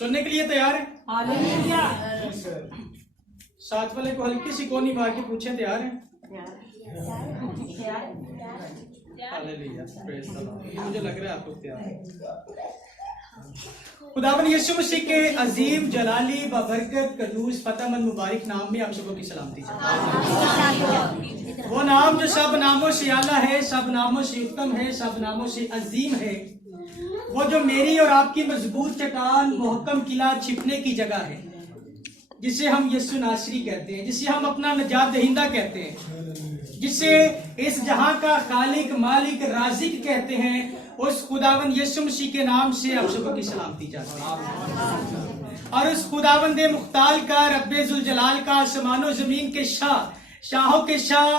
सुनने के लिए तैयार है? हालेलुया। साथ वाले को हल्की सी कोनी मार के पूछे, तैयार है? Hallelujah, praise the Lord. मुझे लग रहा है आप लोग तैयार हैं। खुदावंद यीशु मसीह के अजीम जलाली बबरकत कदूस फतेहमंद मुबारक नाम में आप सबों की सलामती है। वो नाम जो सब नामों से आला है, सब नामों से उत्तम है, सब नामों से अजीम है। वो जो मेरी और आपकी मजबूत चट्टान मोहकम किला छिपने की जगह है, जिसे हम यीशु नासरी कहते हैं, जिसे हम अपना निजात दहिंदा कहते हैं, जिसे इस जहां का खालिक मालिक राजिक कहते हैं, उस खुदावंद यीशु मसीह के नाम से आप सबों की सलामती चाहते हैं। और उस खुदावंद मुख्ताल का, रब्बे जुल जलाल का, आसमानो जमीन के शाह, शाहों के शाह,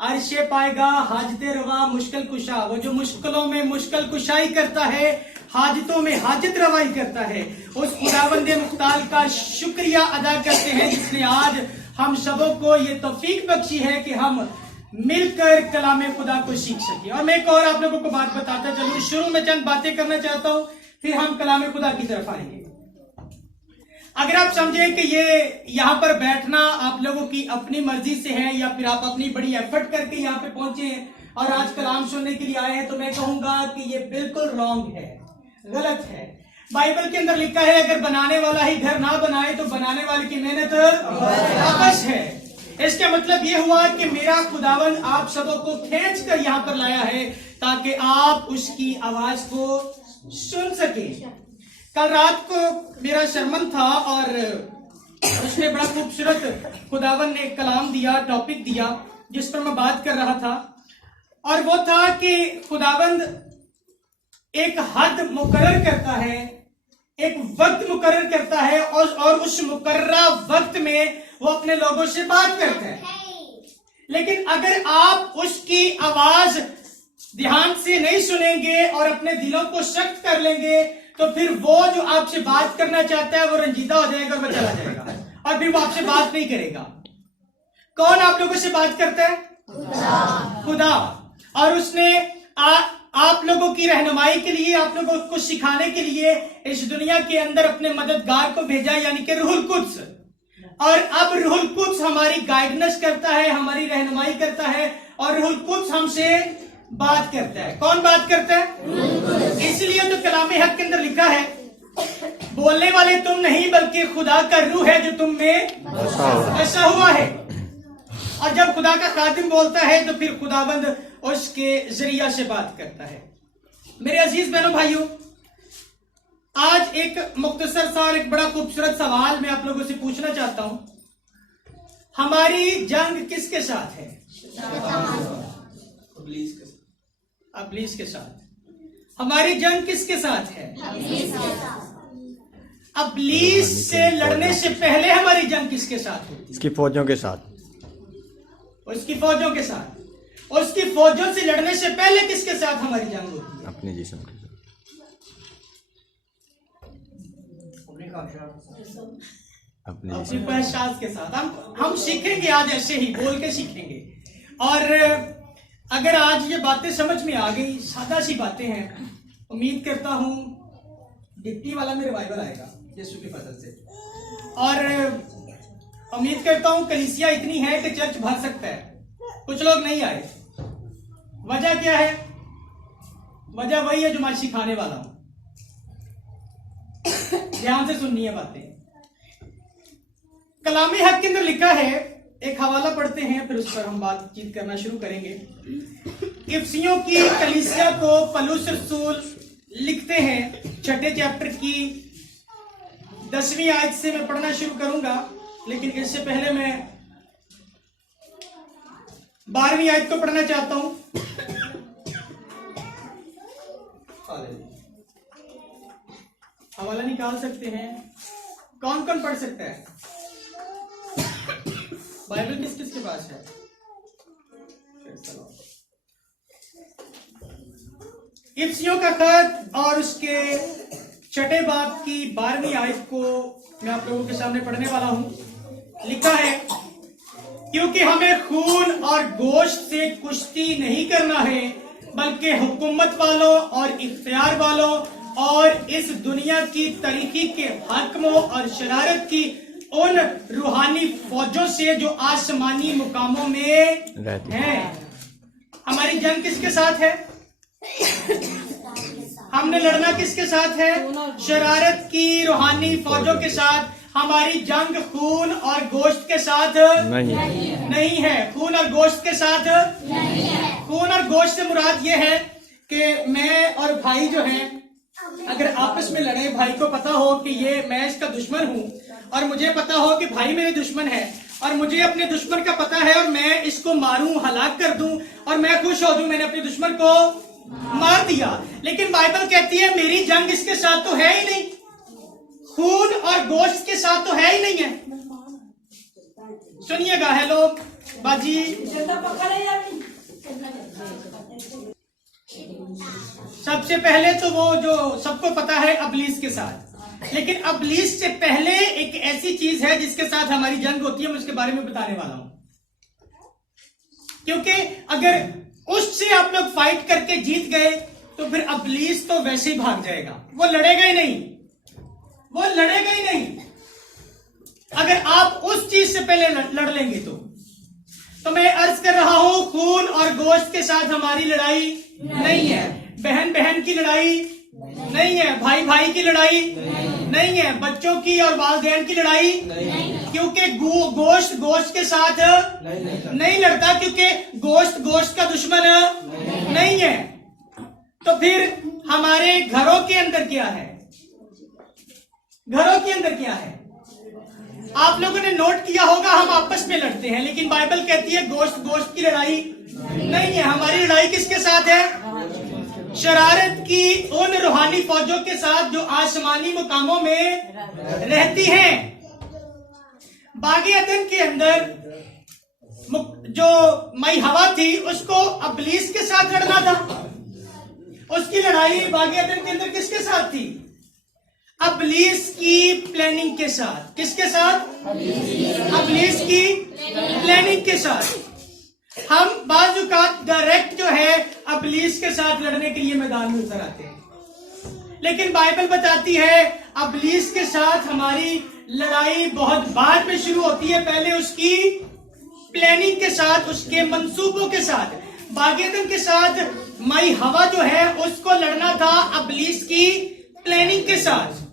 अर्शे पाएगा, हाजते रवा, मुश्किल कुशा, वो जो मुश्किलों में मुश्किल कुशाई करता है, हाजतों में हाजत रवाई करता है, उस खुदावंद मुख्ताल का शुक्रिया अदा करते हैं, जिसने आज हम सबों को ये तौफीक बख्शी है कि हम मिलकर कलाम खुदा को सीख सके। और मैं एक और आप लोगों को बात बताता चलूं, शुरू में चंद बातें करना चाहता हूं, फिर हम कलाम खुदा की तरफ आएंगे। अगर आप समझें कि ये यहाँ पर बैठना आप लोगों की अपनी मर्जी से है, या फिर आप अपनी बड़ी एफर्ट करके यहाँ पे पहुंचे हैं और आज कलाम सुनने के लिए आए हैं, तो मैं कहूंगा कि ये बिल्कुल रॉन्ग है, गलत है। बाइबल के अंदर लिखा है, अगर बनाने वाला ही घर ना बनाए तो बनाने वाले की मेहनत वापस है। इसका मतलब ये हुआ कि मेरा खुदावन आप सबों को खींच कर यहाँ पर लाया है ताकि आप उसकी आवाज को सुन सके। कल रात को मेरा शर्मन था और उसने बड़ा खूबसूरत खुदावन ने कलाम दिया, टॉपिक दिया, जिस पर मैं बात कर रहा था, और वो था कि खुदावंद एक हद मुकर्रर करता है, एक वक्त मुकर्रर करता है, और उस मुकर्ररा वक्त में वो अपने लोगों से बात करता है। लेकिन अगर आप उसकी आवाज ध्यान से नहीं सुनेंगे और अपने दिलों को सख्त कर लेंगे, तो फिर वो जो आपसे बात करना चाहता है वो रंजीदा हो जाएगा और वो चला जाएगा, और फिर वो आपसे बात नहीं करेगा। कौन आप लोगों से बात करता है? खुदा। और उसने आप लोगों की रहनुमाई के लिए, आप लोगों को सिखाने के लिए इस दुनिया के अंदर अपने मददगार को भेजा, यानी कि रूहुल कुद्स। और अब रूहुल कुद्स हमारी गाइडेंस करता है, हमारी रहनुमाई करता है, और रूहुल कुद्स हमसे बात करता है। कौन बात करता है? इसलिए तो कलामे हक के अंदर लिखा है, बोलने वाले तुम नहीं बल्कि खुदा का रूह है जो तुम में बसा हुआ है। और जब खुदा का खादिम बोलता है तो फिर खुदाबंद उसके जरिया से बात करता है। मेरे अजीज बहनों भाइयों, आज एक मुख्तसर सा और एक बड़ा खूबसूरत सवाल मैं आप लोगों से पूछना चाहता हूं। हमारी जंग किसके साथ है? इब्लीस के साथ। हमारी जंग किसके साथ है? इब्लीस से लड़ने से पहले हमारी जंग किसके साथ होती है? इसकी फौजों के साथ। उसकी फौजों के साथ। और उसकी फौजों से लड़ने से पहले किसके साथ हमारी जंग होती है? अपने जिस्म के साथ। अपनी पहचान के साथ। हम सीखेंगे आज, ऐसे ही बोल के सीखेंगे। और अगर आज ये बातें समझ में आ गई, सादा सी बातें हैं, उम्मीद करता हूं डिप्टी वाला में रिवाइवल आएगा यीशु के फजल से। और उम्मीद करता हूं कलीसिया इतनी है कि चर्च भर सकता है। कुछ लोग नहीं आए, वजह क्या है? वजह वही है जो मैं सिखाने वाला हूं। ध्यान से सुननी है बातें। कलामी हक के अंदर लिखा है, एक हवाला पढ़ते हैं, फिर उस पर हम बातचीत करना शुरू करेंगे। इफिसियों की कलीसिया को पौलुस रसूल लिखते हैं, 6 चैप्टर की 10वीं आयत से मैं पढ़ना शुरू करूंगा। लेकिन इससे पहले मैं 12वीं आयत को पढ़ना चाहता हूं। हवाला निकाल सकते हैं? कौन कौन पढ़ सकता है? बाइबल किस किस के पास है? इफिसियों का खत और उसके 6 बाब की 12वीं आयत को मैं आप लोगों के सामने पढ़ने वाला हूं। लिखा है, क्योंकि हमें खून और गोश्त से कुश्ती नहीं करना है, बल्कि हुकूमत वालों और इख्तियार वालों और इस दुनिया की तारीकी के हाकिमों और शरारत की उन रूहानी फौजों से जो आसमानी मुकामों में हैं। हमारी जंग किसके साथ है? हमने लड़ना किसके साथ है? शरारत की रूहानी फौजों के साथ। हमारी जंग खून और गोश्त के साथ नहीं है। खून और गोश्त के साथ नहीं है। खून और गोश्त से मुराद ये है कि मैं और भाई जो हैं, अगर आपस में लड़े, भाई को पता हो कि ये मैं इसका दुश्मन हूं और मुझे पता हो कि भाई मेरे दुश्मन है, और मुझे अपने दुश्मन का पता है और मैं इसको मारूं, हलाक कर दूं और मैं खुश हो दूं, मैंने अपने दुश्मन को मार दिया। लेकिन बाइबल कहती है मेरी जंग इसके साथ तो है ही नहीं, खून और गोश्त के साथ तो है ही नहीं है। सुनिएगा, हेलो बाजी, सबसे पहले तो वो जो सबको पता है अबलीस के साथ, लेकिन अबलीस से पहले एक ऐसी चीज है जिसके साथ हमारी जंग होती है, मैं उसके बारे में बताने वाला हूं। क्योंकि अगर उससे आप लोग फाइट करके जीत गए तो फिर अबलीस तो वैसे ही भाग जाएगा, वो लड़ेगा ही नहीं, वो लड़ेगा ही नहीं। अगर आप उस चीज से पहले लड़ लेंगे तो मैं अर्ज कर रहा हूं, खून और गोश्त के साथ हमारी लड़ाई नहीं है, बहन बहन की लड़ाई नहीं है, भाई भाई की लड़ाई नहीं है, बच्चों की और वालिदैन की लड़ाई क्योंकि गोश्त गोश्त के साथ नहीं लड़ता, क्योंकि गोश्त गोश्त का दुश्मन नहीं है। तो फिर हमारे घरों के अंदर क्या है? घरों के अंदर क्या है? आप लोगों ने नोट किया होगा, हम आपस में लड़ते हैं, लेकिन बाइबल कहती है गोश्त गोश्त की लड़ाई नहीं है। हमारी लड़ाई किसके साथ है? शरारत की उन रूहानी फौजों के साथ जो आसमानी मुकामों में रहती हैं। बागे अदन के अंदर जो मई हवा थी उसको अबलीस के साथ लड़ना था। उसकी लड़ाई बागे अदन के अंदर किसके साथ थी? अबलीस की प्लानिंग के साथ। किसके साथ? अबलीस की प्लानिंग के साथ। हम बाजुकात डायरेक्ट जो है अबलीस के साथ लड़ने के लिए मैदान में उतर आते हैं, लेकिन बाइबल बताती है अबलीस के साथ हमारी लड़ाई बहुत बाद में शुरू होती है, पहले उसकी प्लानिंग के साथ, उसके मंसूबों के साथ। बागेदन के साथ मई हवा जो है उसको लड़ना था अबलीस की प्लानिंग के साथ।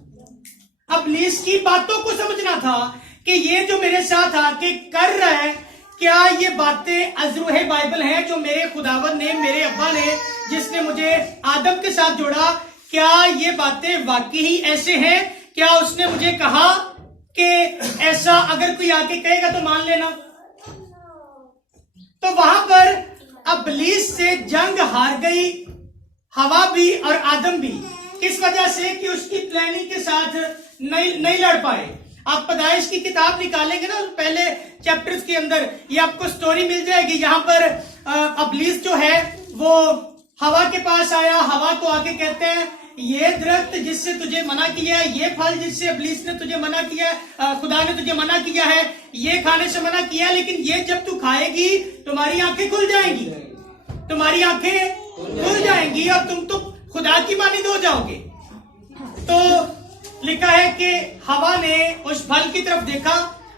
अबलीस की बातों को समझना था कि ये जो मेरे साथ आके कर रहा है, क्या ये बातें अज़रूह बाइबल हैं जो मेरे खुदावन ने, मेरे अब्बा ने, जिसने मुझे आदम के साथ जोड़ा, क्या ये बातें वाकई ही ऐसे हैं? क्या उसने मुझे कहा कि ऐसा अगर कोई आके कहेगा तो मान लेना? तो वहां पर अबलीस से जंग हार गई हवा भी और आदम भी। किस वजह से? कि उसकी प्लानिंग के साथ नहीं लड़ पाए। आप पैदाइश की किताब निकालेंगे ना, पहले चैप्टर्स के अंदर ये आपको स्टोरी मिल जाएगी। यहाँ पर अबलीस जो है वो हवा के पास आया, हवा को आके कहते हैं ये दरख्त जिससे तुझे मना किया है, ये फल जिससे अबलीस ने तुझे मना किया है, खुदा ने तुझे मना किया है, ये खाने से मना किया, लेकिन ये जब तू खाएगी तुम्हारी आंखें खुल जाएंगी, तुम्हारी आंखें खुल जाएंगी और तुम तो खुदा की मानिंद हो जाओगे। तो लिखा है कि हवा ने उस फल की तरफ देखा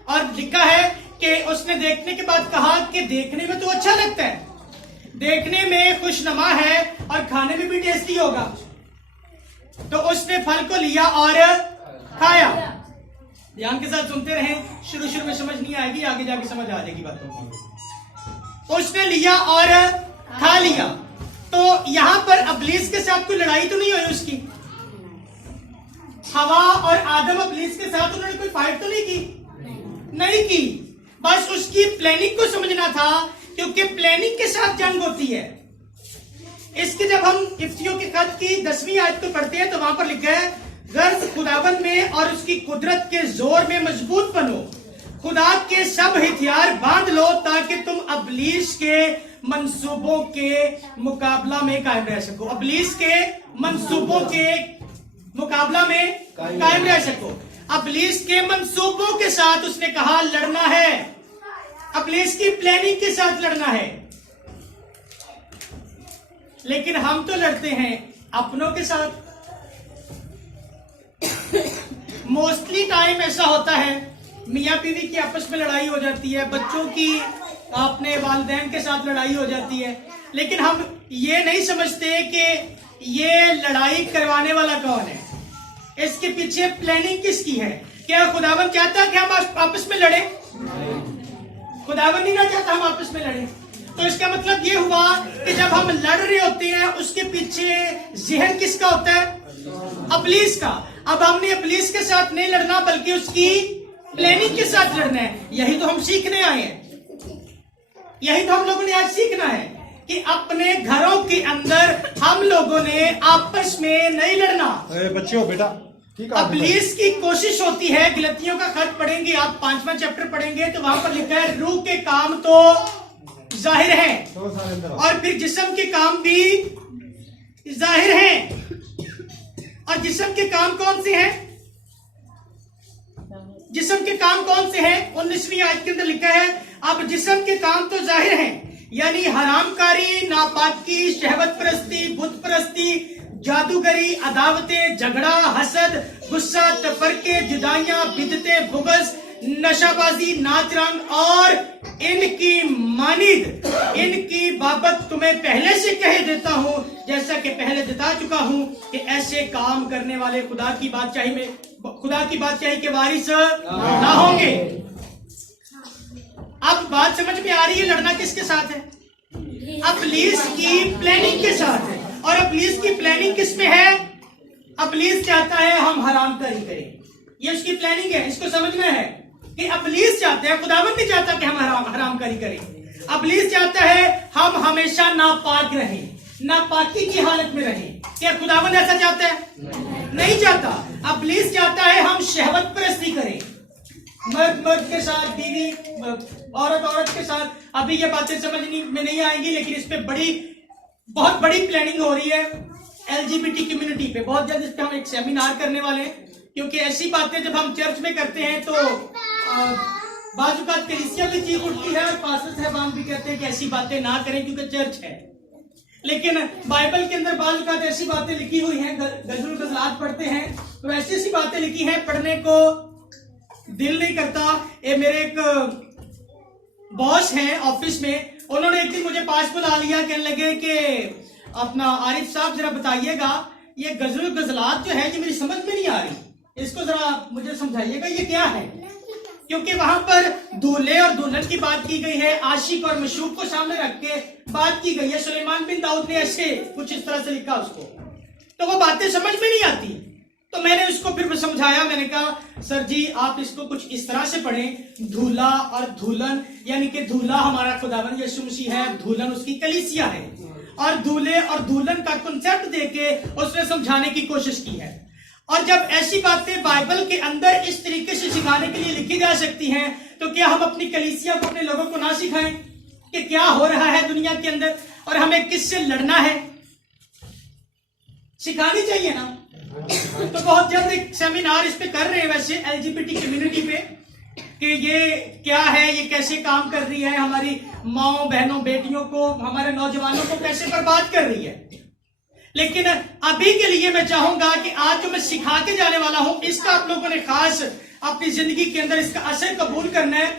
और लिखा है कि उसने देखने के बाद कहा कि देखने में तो अच्छा लगता है, देखने में खुशनुमा है और खाने में भी टेस्टी होगा। तो उसने फल को लिया और खाया। ध्यान के साथ सुनते रहें, शुरू में समझ नहीं आएगी, आगे जाके समझ आ जाएगी बातों की। उसने लिया और खा लिया। तो यहां पर अबलीस के साथ कोई लड़ाई तो नहीं हुई उसकी। हवा और आदम अबलीस के साथ उन्होंने कोई फाइट तो नहीं की, बस उसकी प्लानिंग को समझना था, क्योंकि प्लानिंग के साथ जंग होती है। इसके जब हम इफ्तियों के खत की 10वीं आयत को पढ़ते हैं तो वहां पर लिखा है, गर्ज खुदावन में और उसकी कुदरत के जोर में मजबूत बनो, खुदा के सब हथियार बांध लो ताकि तुम अबलीस के मंसूबों के मुकाबला में कायम रह सको। अबलीस के मंसूबों के मुकाबला में कायम रह सको। अबलीस के मंसूबों के साथ उसने कहा लड़ना है, अबलीस की प्लानिंग के साथ लड़ना है। लेकिन हम तो लड़ते हैं अपनों के साथ, मोस्टली टाइम ऐसा होता है मियाँ बीवी की आपस में लड़ाई हो जाती है, बच्चों की अपने वालिदैन के साथ लड़ाई हो जाती है, लेकिन हम ये नहीं समझते कि ये लड़ाई करवाने वाला कौन है, इसके पीछे प्लानिंग किसकी है। क्या खुदावन चाहता है कि हम आपस में लड़े? खुदावन नहीं ना चाहता हम आपस में लड़े। तो इसका मतलब ये हुआ कि जब हम लड़ रहे होते हैं उसके पीछे जहन किसका होता है? इब्लीस का। अब हमने इब्लीस के साथ नहीं लड़ना बल्कि उसकी प्लानिंग के साथ लड़ना है। यही तो हम सीखने आए हैं, यही तो हम लोगों ने आज सीखना है कि अपने घरों के अंदर हम लोगों ने आपस में नहीं लड़ना। अरे बच्चे हो बेटा, ठीक है। इब्लीस की कोशिश होती है, गलतियों का खत पढ़ेंगे आप, 5वां चैप्टर पढ़ेंगे तो वहां पर लिखा है रूह के काम तो जाहिर है और फिर जिस्म के काम भी जाहिर हैं। और जिस्म के काम कौन से हैं? जिस्म के काम कौन से हैं? 19वीं आयत के अंदर लिखा है अब जिस्म के काम तो जाहिर हैं, यानी हरामकारी, नापाकी, शहवत परस्ती, बुत परस्ती, जादूगरी, अदावतें, झगड़ा, हसद, गुस्सा, तफरके, जुदाइयां, बिदतें, बुग़्ज़, नशाबाजी, नाच रंग और इनकी मानिद, इनकी बाबत तुम्हें पहले से कह देता हूं, जैसा कि पहले बता चुका हूं कि ऐसे काम करने वाले खुदा की बादशाही के वारिस ना होंगे। अब बात समझ में आ रही है लड़ना किसके साथ है? इब्लीस की प्लानिंग के साथ है। और इब्लीस की प्लानिंग किस में है? इब्लीस चाहता है हम हरामकारी करें, ये उसकी प्लानिंग है। इसको समझना है कि इब्लीस चाहता है, खुदावंद नहीं चाहता कि हम हरामकारी करें। इब्लीस चाहता है हम हमेशा नापाक रहें, नापाकी की हालत में रहें। क्या खुदावंद ऐसा चाहता है? नहीं चाहता। इब्लीस चाहता है हम शहवत परस्ती करें, मर्द के साथ, बीवी औरत के साथ। अभी ये बातें समझ में नहीं आएंगी, लेकिन इस पे बहुत बड़ी प्लानिंग हो रही है LGBT कम्युनिटी पे। बहुत जल्द इस पे हम एक सेमिनार करने वाले हैं, क्योंकि ऐसी बातें जब हम चर्च में करते हैं तो बाजुकात कलीसिया भी चीख उठती है और पास्टर साहबान भी कहते हैं कि ऐसी बातें ना करें क्योंकि चर्च है। लेकिन बाइबल के अंदर बाजुकात ऐसी बातें लिखी हुई हैं, गजल गजलात पढ़ते हैं तो ऐसी ऐसी बातें लिखी हैं पढ़ने को दिल नहीं करता। ये मेरे एक बॉस हैं ऑफिस में, उन्होंने एक दिन मुझे पास बुला लिया, कहने लगे कि अपना आरिफ साहब जरा बताइएगा ये गजल गजलात जो है ये मेरी समझ में नहीं आ रही, इसको जरा मुझे समझाइएगा ये क्या है। क्योंकि वहां पर दूल्हे और दुल्हन की बात की गई है, आशिक और मशूक को सामने रख के बात की गई है। सुलेमान बिन दाऊद ने ऐसे कुछ इस तरह से लिखा उसको, तो वो बातें समझ में नहीं आती। तो मैंने उसको फिर समझाया, मैंने कहा सर जी आप इसको कुछ इस तरह से पढ़ें, दूल्हा और दुल्हन, यानी कि दूल्हा हमारा खुदावंद यीशु मसीह है, दुल्हन उसकी कलीसिया है, और दूल्हे और दुल्हन का कॉन्सेप्ट देके उसने समझाने की कोशिश की है। और जब ऐसी बातें बाइबल के अंदर इस तरीके से सिखाने के लिए लिखी जा सकती हैं, तो क्या हम अपनी कलीसिया को, अपने लोगों को ना सिखाएं कि क्या हो रहा है दुनिया के अंदर और हमें किससे लड़ना है? सिखानी चाहिए ना। तो बहुत जल्द एक सेमिनार इस पे कर रहे हैं वैसे LGBT कम्युनिटी पे कि ये क्या है, ये कैसे काम कर रही है, हमारी माओ बहनों बेटियों को, हमारे नौजवानों को कैसे बर्बाद कर रही है। लेकिन अभी के लिए मैं चाहूंगा कि आज जो मैं सिखा के जाने वाला हूं इसका आप लोगों ने खास अपनी जिंदगी के अंदर इसका असर कबूल करना है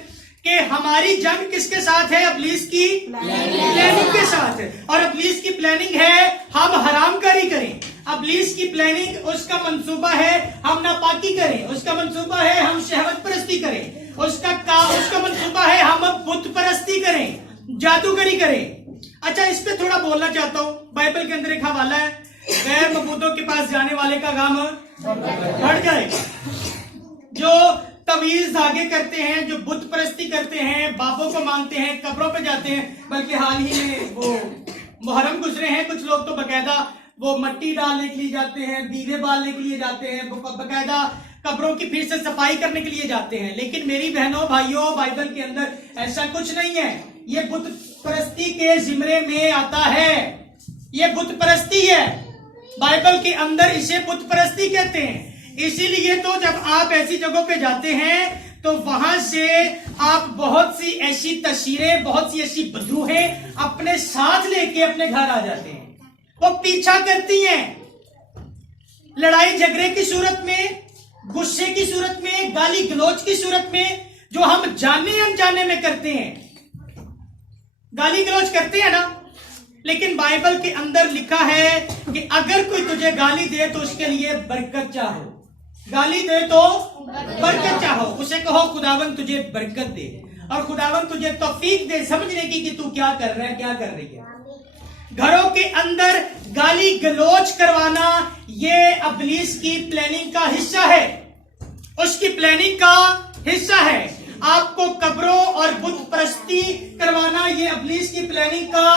कि हमारी जंग किसके साथ है? इब्लीस की प्लानिंग के साथ है। और इब्लीस की प्लानिंग है हम हरामकारी करें, इब्लीस की प्लानिंग, उसका मंसूबा है हम नापाकी करें, उसका मंसूबा है हम शहवत परस्ती करें, उसका मंसूबा है हम बुत परस्ती करें, जादूगरी करें। अच्छा, इस पे थोड़ा बोलना चाहता हूं। बाइबल के अंदर एक हवाला है, गैर मबूदों के पास जाने वाले का काम बढ़ जाए। जो तमीज धागे करते हैं, जो बुत परस्ती करते हैं, बाबों को मानते हैं, कब्रों पे जाते हैं, बल्कि हाल ही में वो मुहर्रम गुजरे हैं, कुछ लोग तो बकायदा वो मट्टी डालने के लिए जाते हैं, दीवे बालने के लिए जाते हैं, बकायदा कब्रों की फिर से सफाई करने के लिए जाते हैं। लेकिन मेरी बहनों भाइयों, बाइबल के अंदर ऐसा कुछ नहीं है। ये बुत परस्ती के जिम्रे में आता है, ये बुत परस्ती है। बाइबल के अंदर इसे बुत परस्ती कहते हैं। इसीलिए तो जब आप ऐसी जगहों पे जाते हैं तो वहां से आप बहुत सी ऐसी तस्वीरें, बहुत सी ऐसी बदरूहें अपने साथ लेके अपने घर आ जाते हैं। वो पीछा करती हैं, लड़ाई झगड़े की सूरत में, गुस्से की सूरत में, गाली गलौज की सूरत में, जो हम जाने अनजाने में करते हैं। गाली गलौज करते हैं ना, लेकिन बाइबल के अंदर लिखा है कि अगर कोई तुझे गाली दे तो उसके लिए बरकत चाहो। गाली दे तो बरकत चाहो, उसे कहो खुदावन तुझे बरकत दे, और खुदावन तुझे तौफीक दे समझने की कि तू क्या कर रहा है, क्या कर रही है। घरों के अंदर गाली गलौज करवाना ये इब्लीस की प्लानिंग का हिस्सा है, उसकी प्लानिंग का हिस्सा है। आपको कब्रों और बुत परस्ती करवाना ये इब्लीस की प्लानिंग का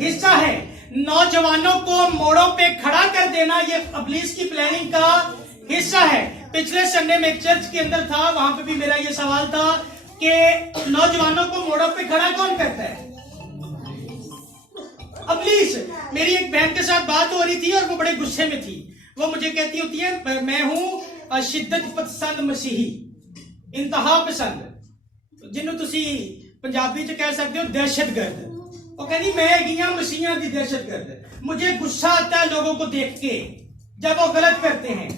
हिस्सा है। नौजवानों को मोड़ों पे खड़ा कर देना ये इब्लीस की प्लानिंग का हिस्सा है। पिछले संडे में एक चर्च के अंदर था, वहां पे भी मेरा ये सवाल था कि नौजवानों को मोड़ों पे खड़ा कौन करता है? इब्लीस। मेरी एक बहन के साथ बात हो रही थी और वो बड़े गुस्से में थी। वो मुझे कहती होती है मैं हूं शिद्दत पसंद मसीही, इंतहा पसंद, जिन्हों तुसी पंजाबी च कह सकते हो दहशतगर्द। वो कहती मैं गई मसीहा की दहशतगर्द। मुझे गुस्सा आता है लोगों को देख के जब वो गलत करते हैं,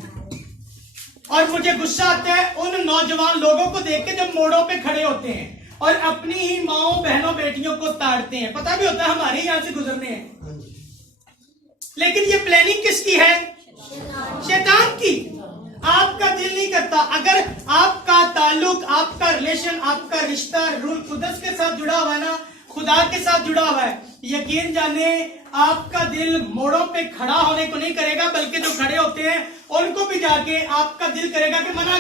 और मुझे गुस्सा आता है उन नौजवान लोगों को देख के जब मोड़ों पे खड़े होते हैं और अपनी ही माओ बहनों बेटियों को ताड़ते हैं। पता भी होता है हमारे यहां से गुजरने हैं, लेकिन ये प्लानिंग किसकी है? शैतान की। आपका दिल नहीं करता। अगर आपका ताल्लुक, आपका रिलेशन, आपका रिश्ता रूह कुदस के साथ जुड़ा हुआ है ना, खुदा के साथ जुड़ा हुआ है, यकीन जाने आपका दिल मोड़ों पे खड़ा होने को नहीं करेगा, बल्कि जो खड़े होते हैं उनको भी जाके आपका दिल करेगा कि मना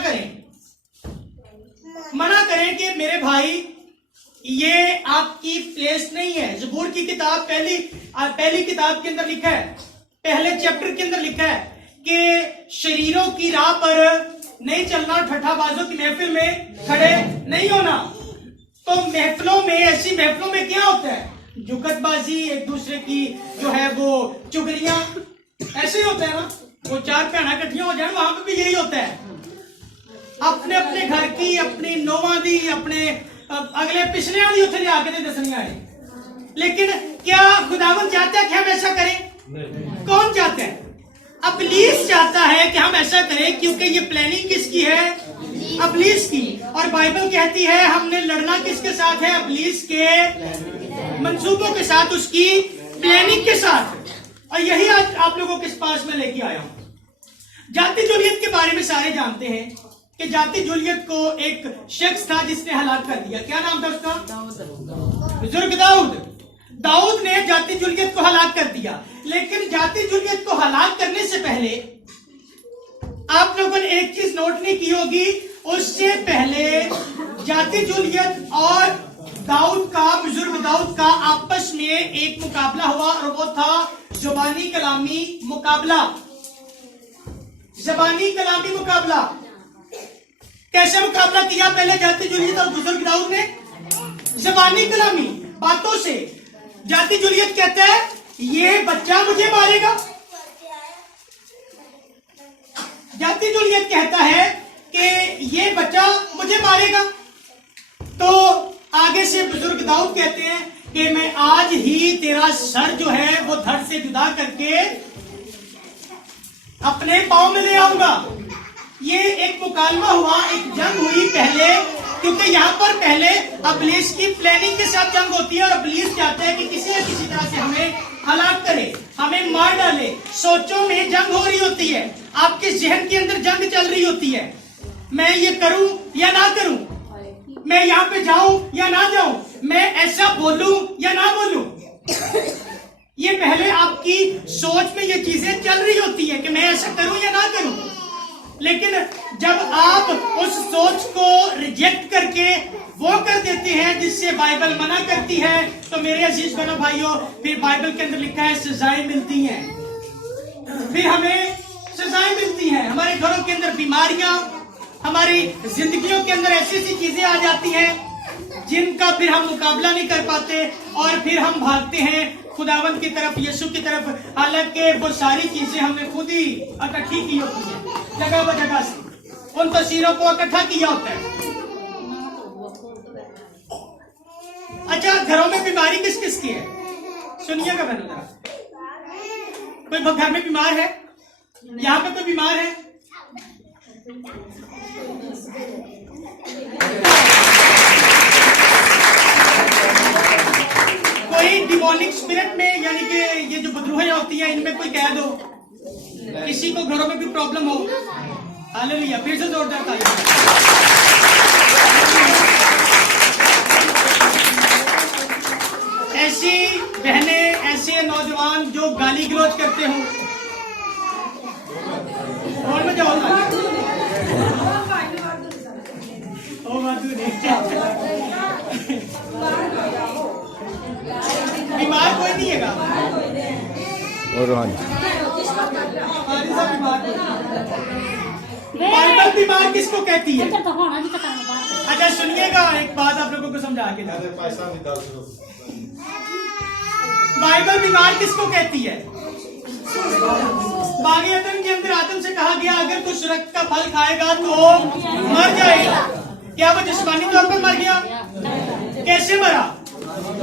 करें कि मेरे भाई ये आपकी प्लेस नहीं है। ज़बूर की किताब पहली किताब के अंदर लिखा है, पहले चैप्टर के अंदर लिखा है कि शरीरों की राह पर नहीं चलना, ठट्ठाबाजों की महफिल में खड़े नहीं होना। तो महफिलों में, ऐसी महफिलों में क्या होता है? जुगतबाजी, एक दूसरे की जो है वो चुगलियां, ऐसे ही होता है ना। वो चार भैना इकट्ठियां हो जाए, वहां पे भी यही होता है। अपने अपने घर की, अपनी नोवा दी, अपने अगले पिछले दी उत्थे जाके दे दसनियां है। लेकिन क्या खुदावन चाहता है कि हम ऐसा करें? कौन चाहता है? इब्लीस चाहता है कि हम ऐसा करें, क्योंकि ये प्लानिंग किसकी है? इब्लीस की। और बाइबल कहती है हमने लड़ना किसके साथ है? इब्लीस के मंसूबों के साथ, उसकी प्लानिंग के साथ। और यही आज आप लोगों के पास में लेके आया हूं। जाति जूलियत के बारे में सारे जानते हैं कि जाति जूलियत को एक शख्स था जिसने हलाक कर दिया। क्या नाम था उसका? बुजुर्ग दाऊद ने जाति जूलियत को हलाक कर दिया। लेकिन जाति जूलियत को हलाक करने से पहले आप लोगों ने एक चीज नोट नहीं की होगी, उससे पहले जाति जूलियत और दाऊद का, बुजुर्ग दाऊद का आपस में एक मुकाबला हुआ, और वो था ज़ुबानी कलामी मुकाबला। ज़बानी कलामी मुकाबला। कैसे मुकाबला किया पहले जाति जूलियत और बुजुर्ग दाऊद ने? ज़बानी कलामी, बातों से। जाति जूलियत कहता है ये बच्चा मुझे मारेगा। जाति जूलियत कहता है कि ये बच्चा मुझे मारेगा। तो आगे से बुजुर्ग दाऊद कहते हैं कि मैं आज ही तेरा सर जो है वो धड़ से जुदा करके अपने पांव में ले आऊंगा। ये एक मुकालमा हुआ, एक जंग हुई पहले, क्योंकि यहाँ पर पहले इब्लीस की प्लानिंग के साथ जंग होती है, और इब्लीस चाहता है कि किसी न किसी तरह से हमें हलाक करे, हमें मार डाले। सोचों में जंग हो रही होती है, आपके जहन के अंदर जंग चल रही होती है। मैं ये करूं या ना करूं, मैं यहाँ पे जाऊं या ना जाऊं, मैं ऐसा बोलूं या ना बोलूं। ये पहले आपकी सोच में ये चीजें चल रही होती है कि मैं ऐसा करूं या ना करूं। लेकिन जब आप उस सोच को रिजेक्ट करके वो कर देते हैं जिससे बाइबल मना करती है, तो मेरे अजीज बहनों भाइयों, फिर बाइबल के अंदर लिखा है सजाएं मिलती हैं। फिर हमें सजाएं मिलती हैं। हमारे घरों के अंदर बीमारियां, हमारी जिंदगियों के अंदर ऐसी ऐसी चीजें आ जाती हैं जिनका फिर हम मुकाबला नहीं कर पाते, और फिर हम भागते हैं खुदावंद की तरफ, यीशु की तरफ। हालांकि वो सारी चीजें हमने खुद ही इकट्ठी की होती है, जगह ब जगह से उन तस्वीरों को इकट्ठा किया होता है। अच्छा, घरों में बीमारी किस किस की है? सुनिएगा बहनों जरा। कोई घर में बीमार है? यहाँ पे कोई बीमार है? कोई डिमोनिक स्पिरिट में, यानी कि ये जो बदरूहें होती हैं, इनमें कोई कह दो, किसी को घरों में भी प्रॉब्लम हो। हालेलुया, फिर से जोरदार तालियां। ऐसी बहनें, ऐसे नौजवान जो गाली गलौज करते हो, और में जाओ बीमार कोई नहीं है और रोहानी बाइबल बीमार किसको कहती है? अच्छा सुनिएगा, एक बात आप लोगों को समझा के बाइबल बीमार किसको कहती है? बागी अदम के अंदर आदम से कहा गया अगर तू शरक का फल खाएगा तो मर जाएगा। क्या वो जिस्मानी तौर पर मर गया? कैसे मरा?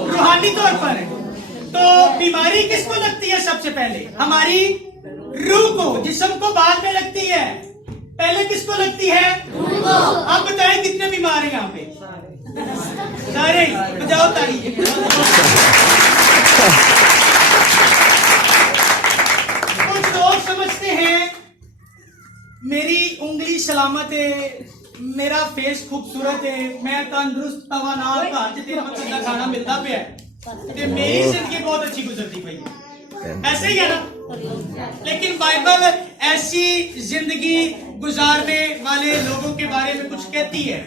रूहानी तौर पर। तो बीमारी किसको लगती है? सबसे पहले हमारी रूह को, जिस्म को बाद में लगती है, पहले किसको लगती है? आप बताएं कितने बीमार हैं यहाँ पे? सारे बजाओ ताली। कुछ लोग समझते हैं मेरी उंगली सलामत है, मेरा फेस खूबसूरत है, मैं तंदुरुस्त तवाना घर च तेरा मतलब खाना मिलता पे है, ते मेरी जिंदगी बहुत अच्छी गुजरती पई है। ऐसे ही है ना? लेकिन बाइबल ऐसी जिंदगी गुजारने वाले लोगों के बारे में कुछ कहती है,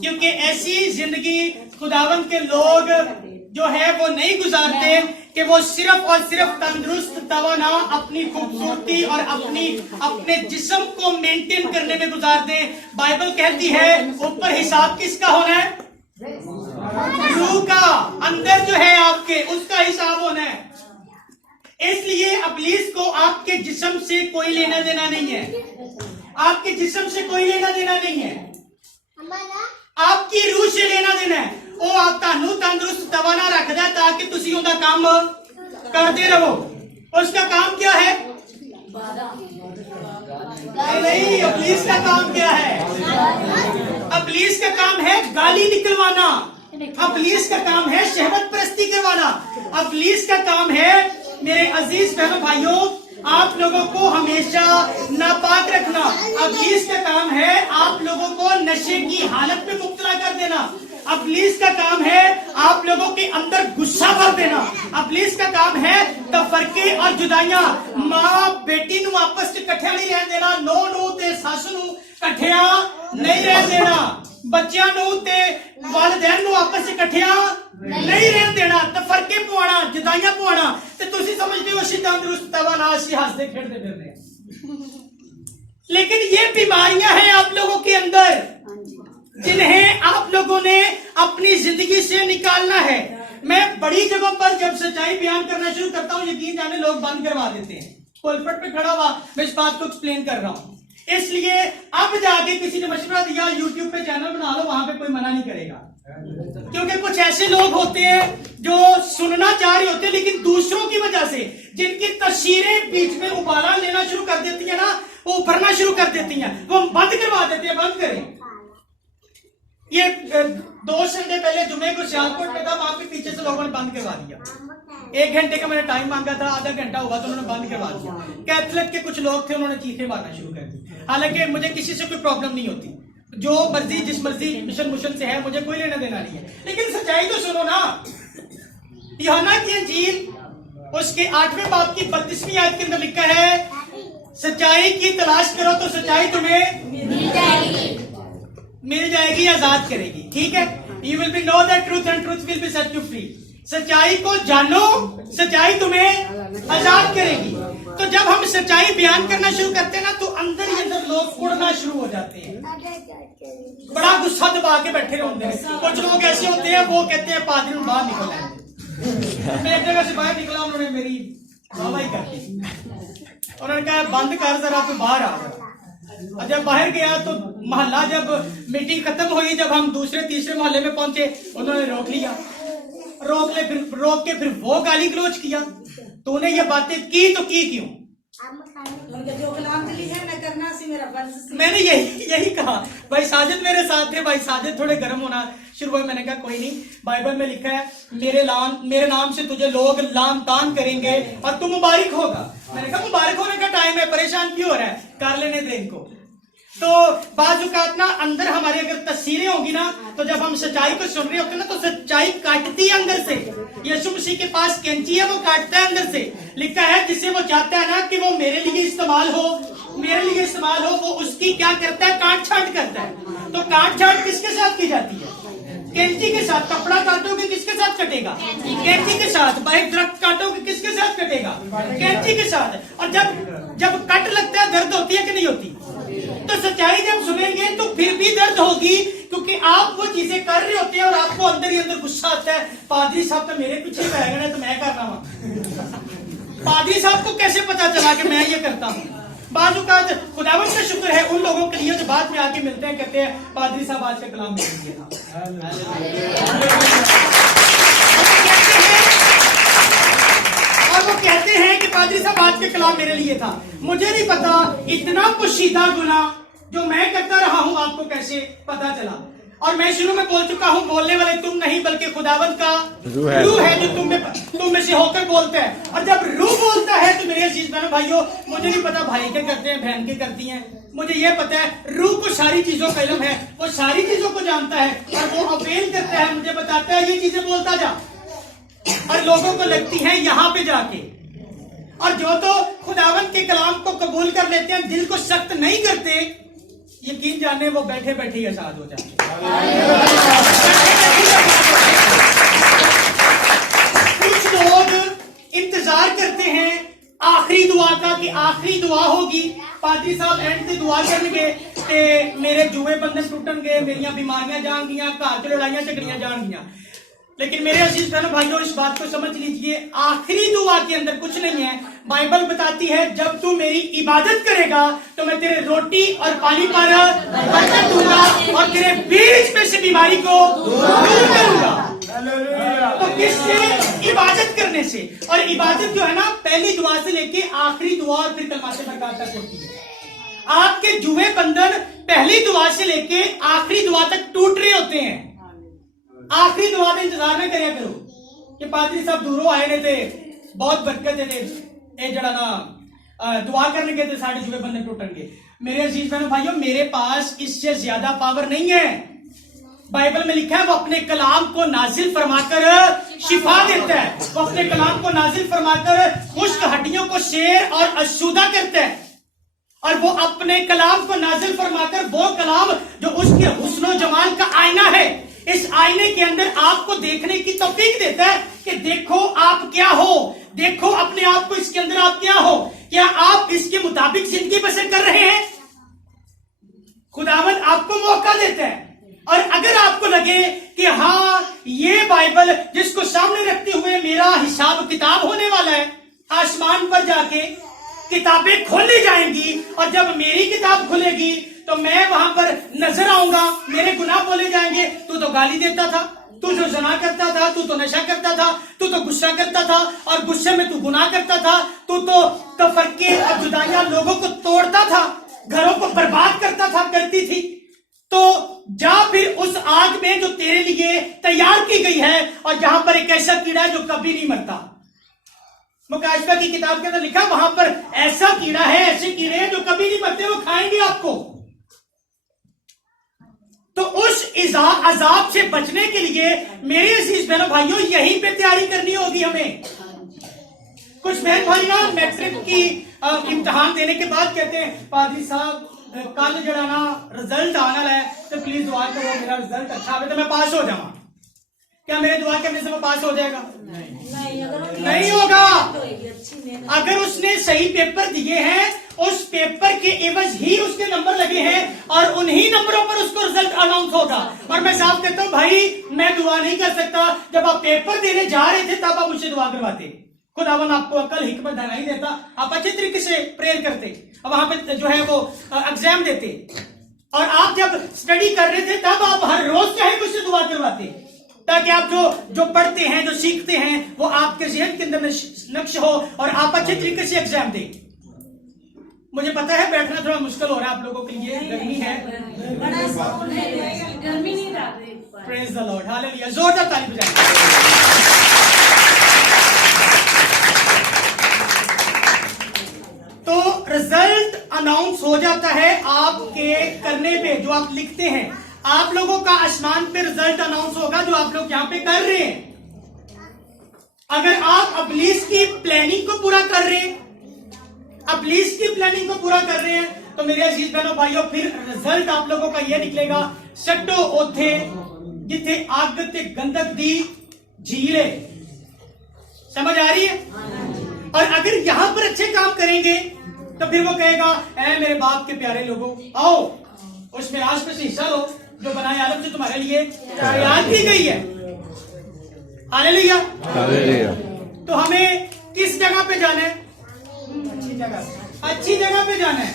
क्योंकि ऐसी जिंदगी खुदावन के लोग जो है वो नहीं गुजारते कि वो सिर्फ और सिर्फ तंदुरुस्त तवाना अपनी खूबसूरती और अपने जिस्म को मेंटेन करने में गुजार दे। बाइबल कहती है ऊपर हिसाब किसका होना है? रूह का, अंदर जो है आपके, उसका हिसाब होना है। इसलिए इब्लीस को आपके जिस्म से कोई लेना देना नहीं है, आपके जिस्म से कोई लेना देना नहीं है, आपकी रूह से लेना देना है। वो आप तानू तंदुरुस्त तवाना रखदा है ताकि तुसी उनका काम करते रहो। उसका काम क्या है? नहीं, इब्लीस का काम क्या है? इब्लीस का काम है गाली निकलवाना, इब्लीस का काम है शहवत परस्ती करवाना, इब्लीस का काम है मेरे अजीज बहनों भाइयों आप लोगों को हमेशा नापाक रखना। इब्लीस का काम है आप लोगों को नशे की हालत में मुब्तला कर देना। इब्लीस का काम है आप लोगों के अंदर गुस्सा भर देना। इब्लीस का काम है तफरके और जुदाइयां, मां बेटी नू आपस च कट्ठिया नहीं रहन देना, नो नू ते सस नू कट्ठिया नहीं रहन देना, बच्चियां नू ते वालिदैन नू आपस च कट्ठिया नहीं रहन देना, तफरके पवाना, जुदाइयां पवाना। ते तुसी समझदे हो असीं तंदुरुस्त तवाना, असीं हसदे खेडदे फिरदे हैं, लेकिन ये बीमारियां हैं आप लोगों के अंदर जिन्हें आप लोगों ने अपनी जिंदगी से निकालना है। मैं बड़ी जगहों पर जब सच्चाई बयान करना शुरू करता हूँ, यकीन जाने लोग बंद करवा देते हैं। पुलपट पे खड़ा हुआ मैं इस बात को एक्सप्लेन कर रहा हूँ, इसलिए अब जाके किसी ने मशवरा दिया यूट्यूब पे चैनल बना लो, वहां पे कोई मना नहीं करेगा, क्योंकि कुछ ऐसे लोग होते हैं जो सुनना चाह रहे होते हैं लेकिन दूसरों की वजह से जिनकी तस्वीरें बीच में उबाला लेना शुरू कर देती है ना, वो उभरना शुरू कर देती हैं, वो बंद करवा देते हैं। बंद करें। ये 2 संडे पहले जुमे को सियालकोट में था, वहां पे पीछे से लोगों ने बंद करवा दिया। 1 घंटे का मैंने टाइम मांगा था, आधा घंटा हुआ तो उन्होंने बंद करवा दिया। कैथलिक के कुछ लोग थे, उन्होंने चीखे मारना शुरू कर दी। हालांकि मुझे किसी से कोई प्रॉब्लम नहीं होती, जो मर्जी जिस मर्जी मिशन मुशन से है, मुझे कोई लेना देना नहीं है, लेकिन सच्चाई तो सुनो ना। यूहन्ना की इंजील उसके 8वें बाब की 32वीं आयत के अंदर लिखा है, सच्चाई की तलाश करो तो सच्चाई तुम्हें मिल जाएगी, आजाद करेगी। ठीक है, you will be know the truth and truth will be set you free. सच्चाई को जानो, सच्चाई तुम्हें आजाद करेगी। तो जब हम सच्चाई बयान करना शुरू करते हैं ना, तो अंदर ही अंदर लोग उड़ना शुरू हो जाते हैं, बड़ा गुस्सा दबा के बैठे होते हैं। कुछ लोग ऐसे होते हैं, वो कहते हैं पादरी बाहर निकल आए। मैं एक जगह से बाहर निकला, उन्होंने मेरी वाहवाही कर दी, उन्होंने कहा बंद कर जरा, तो बाहर आ गया। जब बाहर गया तो मोहल्ला, जब मीटिंग खत्म हुई, जब हम दूसरे तीसरे मोहल्ले में पहुंचे, उन्होंने रोक लिया, रोक के फिर वो गाली गलौज किया, तूने ये बातें की तो की क्यों? उनके जो कलाम के लिए है मैं करना सी मेरा फर्ज सी। मैंने यही कहा। भाई साजिद मेरे साथ थे, भाई साजिद थोड़े गर्म होना शुरू हुए। मैंने कहा कोई नहीं, बाइबल में लिखा है मेरे नाम से तुझे लोग लान तान करेंगे और तू मुबारक होगा। मैंने कहा मुबारक होने का टाइम है, परेशान क्यों हो रहा है, कर लेने दे इनको। तो बाजुकात ना अंदर हमारी अगर तस्वीरें होगी ना, तो जब हम सच्चाई को सुन रहे होते हैं ना, तो सच्चाई काटती है अंदर से। यीशु मसीह के पास कैंची है, वो काटता है अंदर से। लिखा है जिसे वो चाहता है ना कि वो मेरे लिए इस्तेमाल हो, वो उसकी क्या करता है, काट छाट करता है। तो काट छाट किसके साथ की जाती है? कैंची के साथ। कपड़ा काटोगे किसके साथ कटेगा? कैंची के साथ। एक दरख्त काटोगे किसके साथ कटेगा? कैंची के साथ। और जब कट लगता है दर्द होती है कि नहीं होती? तो सच्चाई जब सुनेंगे तो फिर भी दर्द होगी, क्योंकि आप वो चीजें कर रहे होते हैं और आपको अंदर ही अंदर गुस्सा आता है, पादरी साहब तो मेरे पीछे बैठे हैं तो मैं कर रहा हूं। पादरी साहब को कैसे पता चला कि मैं ये करता हूं? बाजुकात खुदावंद का शुक्र है उन लोगों के लिए जो बाद में आके मिलते हैं, कहते हैं पादरी साहब आज का कलाम मेरे लिए था। और वो कहते हैं कि पादरी साहब आज का कलाम मेरे लिए था। मुझे नहीं पता इतना पोशीदा गुनाह जो मैं करता रहा हूं आपको कैसे पता चला। और मैं शुरू में बोल चुका हूं, बोलने वाले तुम नहीं बल्कि खुदावंद का रूह है जो तुम में से होकर बोलता है। और जब रूह बोलता है तो मेरे अजीज बहनों भाइयों, मुझे नहीं पता भाई क्या करते हैं, बहन क्या करती हैं, मुझे ये पता है रूह को सारी चीजों का इल्म है, वो सारी चीजों को जानता है और वो अवेल करता है, मुझे बताता है ये चीजें बोलता जा, और लोगों को लगती है यहाँ पे जाके। और जो तो खुदावंद के कलाम को कबूल कर लेते हैं, दिल को सख्त नहीं करते, यकीन जाने वो बैठे बैठे ही आजाद हो जाते। कुछ लोग इंतजार करते हैं आखिरी दुआ का कि आखिरी दुआ होगी, पादरी साहब एंड से दुआ करनगे ते मेरे जुए बंधन टूटणगे, मेरिया बीमारियां जाएंगियां, घर च लड़ाइयां झगड़ियां जाएंगियां। लेकिन मेरे अजीज बहनों भाइयों, इस बात को समझ लीजिए, आखिरी दुआ के अंदर कुछ नहीं है। बाइबल बताती है जब तू मेरी इबादत करेगा तो मैं तेरे रोटी और पानी पर बरकत दूंगा और तेरे बीच में से बीमारी को दूर करूंगा। तो किससे? इबादत करने से। और इबादत जो है ना, पहली दुआ से लेके आखिरी दुआ और फिर कलमा से बरकत तक होती है। आपके जुए बंधन पहली दुआ से लेके आखिरी दुआ तक टूट रहे होते हैं। आखिरी दुआ का इंतजार न करिया करो कि पादरी साहब दूरों आए ने थे, बहुत बरकत है जड़ा ना दुआ करने के साढ़े जुए बंधन टूटेंगे। मेरे अजीज बहनों भाइयों, मेरे पास इससे ज्यादा पावर नहीं है। बाइबल में लिखा है वो अपने कलाम को नाजिल फरमाकर शिफा देता है, वो अपने कलाम को नाजिल फरमाकर खुश्क हड्डियों को शेर और अशुदा करता है। और वो अपने कलाम को नाजिल फरमाकर वो कलाम जो उसके हुस्न जमाल का आईना है, इस आईने के अंदर आपको देखने की तौफीक देता है कि देखो आप क्या हो, देखो अपने आप को इसके अंदर आप क्या हो, क्या आप इसके मुताबिक जिंदगी बसर कर रहे हैं। खुदावंद आपको मौका देता है। और अगर आपको लगे कि हाँ ये बाइबल जिसको सामने रखते हुए मेरा हिसाब किताब होने वाला है, आसमान पर जाके किताबें खोली जाएंगी और जब मेरी किताब खुलेगी तो मैं वहां पर नजर आऊंगा, मेरे गुनाह बोले जाएंगे, तू तो गाली देता था, तू जो जना करता था, तू तो नशा करता था, तू तो गुस्सा करता था और गुस्से में तू गुनाह करता था, तू तो तफरके और जुदाइयां लोगों को तोड़ता था, घरों को बर्बाद करता था, करती थी। तो जा फिर उस आग में जो तेरे लिए तैयार की गई है और जहां पर एक ऐसा कीड़ा है जो कभी नहीं मरता। मुकाशफा की किताब के अंदर लिखा वहां पर ऐसा कीड़ा है, ऐसे कीड़े हैं जो कभी नहीं मरते, वो खाएंगे आपको। तो उस अजाब से बचने के लिए मेरे अजीज बहनों भाइयों यहीं पे तैयारी करनी होगी हमें। कुछ बहन भाई ना मैट्रिक की इम्तिहान देने के बाद कहते हैं पादरी साहब कल जड़ा ना रिजल्ट आना है तो प्लीज दुआ करो मेरा रिजल्ट अच्छा आवे तो मैं पास हो जाऊंगा। क्या मेरे दुआ करने से वो पास हो जाएगा? नहीं होगा। अगर उसने सही पेपर दिए हैं, उस पेपर के एवज ही उसके नंबर लगे हैं और उन्हीं नंबरों पर उसको रिजल्ट अनाउंस होगा। और मैं साफ कहता हूं भाई, मैं दुआ नहीं कर सकता। जब आप पेपर देने जा रहे थे तब आप मुझसे दुआ करवाते, खुदावन आपको अकल हिकमत दानाई देता, आप अच्छे तरीके से प्रेयर करते, वहां पे जो है वो एग्जाम देते। और आप जब स्टडी कर रहे थे तब आप हर रोज चाहे मुझसे दुआ करवाते, ताकि आप जो पढ़ते हैं, जो सीखते हैं, वो आपके जहन के अंदर नक्श हो और आप अच्छे तरीके से एग्जाम दें। मुझे पता है बैठना थोड़ा मुश्किल हो रहा है आप लोगों के लिए, गर्मी है। बड़ा सुकून है, गर्मी नहीं रहा। प्रेज द लॉर्ड, हालेलुया, जोरदार ताली बजाएं। तो रिजल्ट अनाउंस हो जाता है आपके करने पे, जो आप लिखते हैं। आप लोगों का आसमान पे रिजल्ट अनाउंस होगा जो आप लोग यहाँ पे कर रहे हैं। अगर आप अबलीस की प्लानिंग को पूरा कर रहे हैं, अबलीस की प्लानिंग को पूरा कर रहे हैं, तो मेरे अजीज बहनों भाइयों, फिर रिजल्ट आप लोगों का यह निकलेगा, छड्डो ओथे जिथे अग ते गंधक दी झील है। समझ आ रही है? और अगर यहां पर अच्छे काम करेंगे तो फिर वो कहेगा, ऐ मेरे बाप के प्यारे लोगों, आओ उस मिराज में से हिस्सा लो जो बनाए आदम से तुम्हारे लिए तैयार की गई है। Hallelujah, hallelujah. तो हमें किस जगह पे जाना है? अच्छी जगह पे जाना है।